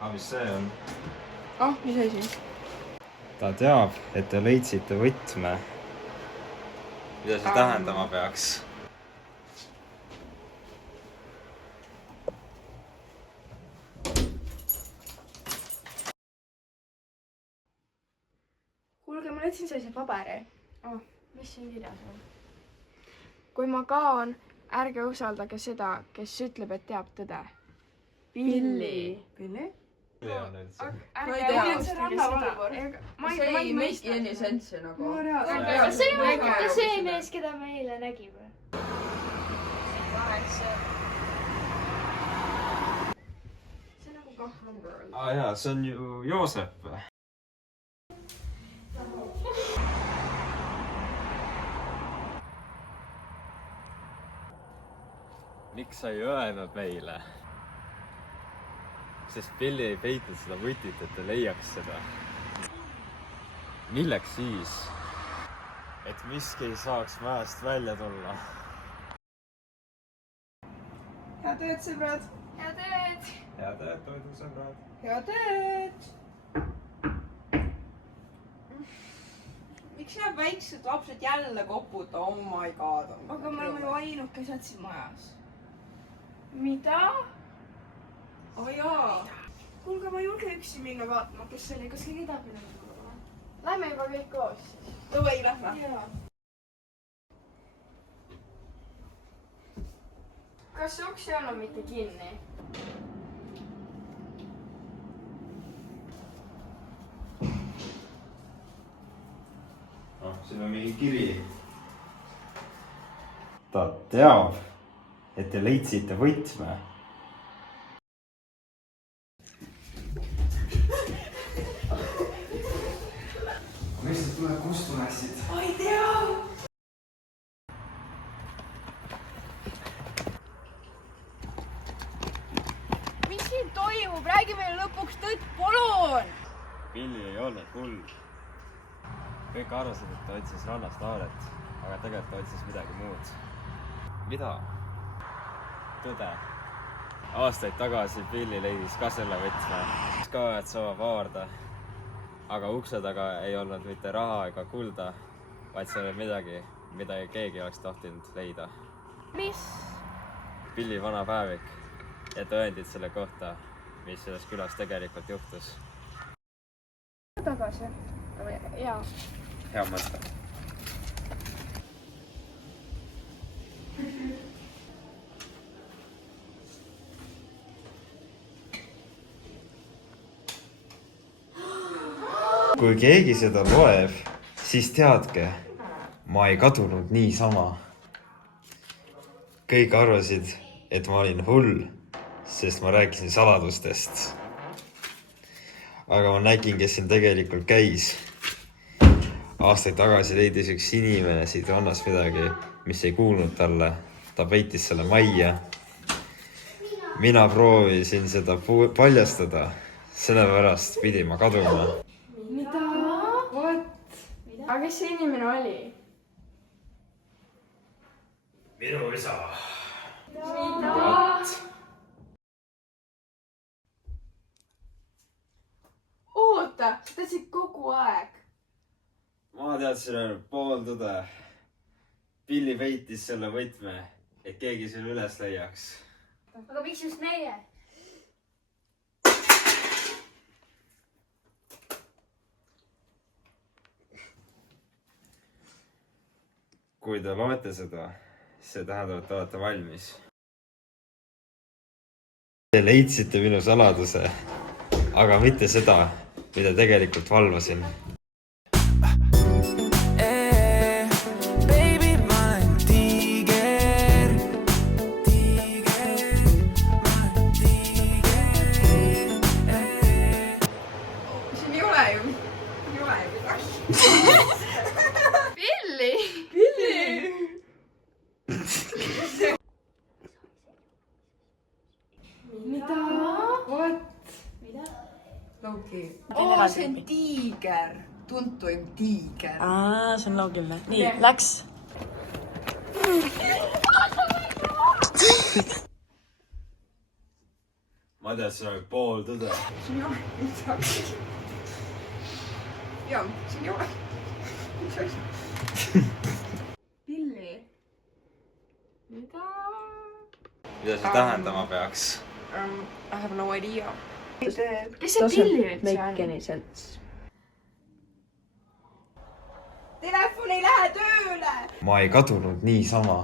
Aga mis see on? Mis asi? Ta teab, et te leidsite võtme. Mida see tähendama peaks? Kuulge, ma leidsin sellise paberi. Mis siin kirjas on? Kui ma kaon, ärge usaldage seda, kes ütleb, et teab tõde. Pilli. Pilli? See on üldse. Ärge ei tea. usaldage seda. See ei make any sense nagu. Kas see on ikka see mees, keda me eile nägime? See on nagu Gotham Girl. Jaa, see on ju Joosep. Miks sa ei öelnud meile? Sest Billy ei peitnud seda võtit, et ta leiaks seda. Milleks siis? Et miski ei saaks mäest välja tulla. Head tööd, sõbrad. Head tööd! Head tööd, toidusõbrad. Head tööd. Miks need väiksed lapsed jälle koputa? Oh my god. Aga me oleme ju ainukesed siin majas. Mida? Jaa. Kuulge, ma ei julge üksi minna vaatama, kes see oli. Kas keegi tahab minna tulema? Lähme juba kõik koos siis. Tõi, lähme. Jaa. Kas see uks ei olnud mitte kinni? Siin on mingi kiri. Ta teab, et te leidsite võtme. Miks sa tuleb, kust tuleksid? Ma ei tea. Mis siin toimub? Räägi meile lõpuks tõtt, palun! Billy ei olnud hull. Kõik arvasid, et ta otsis rannast Laaret, aga tegelikult ta otsis midagi muud. Mida? Tõde. Aastaid tagasi Billy leidis ka selle võtme. Ka, et saab avarda. Aga ukse taga ei olnud mitte raha ega kulda, vaid see oli midagi, mida keegi oleks tohtinud leida. Mis? Billy vana päevik ja tõendid selle kohta, mis selles külas tegelikult juhtus. Tagasi. Jaa. Hea mõte. Kui keegi seda loeb, siis teadke, ma ei kadunud niisama. Kõik arvasid, et ma olin hull, sest ma rääkisin saladustest. Aga ma nägin, kes siin tegelikult käis. Aastaid tagasi leidis üks inimene siit rannast midagi, mis ei kuulnud talle. Ta peitis selle majja. Mina proovisin seda paljastada, sellepärast pidi ma kaduma. Mida? What? Aga kes see inimene oli? Minu isa. Mida? Oota, sa teadsid kogu aeg. Ma teadsin ainult pool tõde. Billy peitis selle võtme, et keegi selle üles leiaks. Aga miks just meie? Kui te loete seda, see tähendab, et te olete valmis. Te leidsite minu saladuse, aga mitte seda, mida tegelikult valvasin. Billy! Mida? What? Loki. See on tiiger. Tuntuim tiiger. See on loogiline. Nii, läks. ma tean, see on pool tõde. siin ei ole midagi. jaa, siin ei ole. mis asi? Pilli. mida? mida see tähendama peaks? I have no idea. kes see Pilli üldse Make on? any sense. Telefon ei lähe tööle! ma ei kadunud niisama.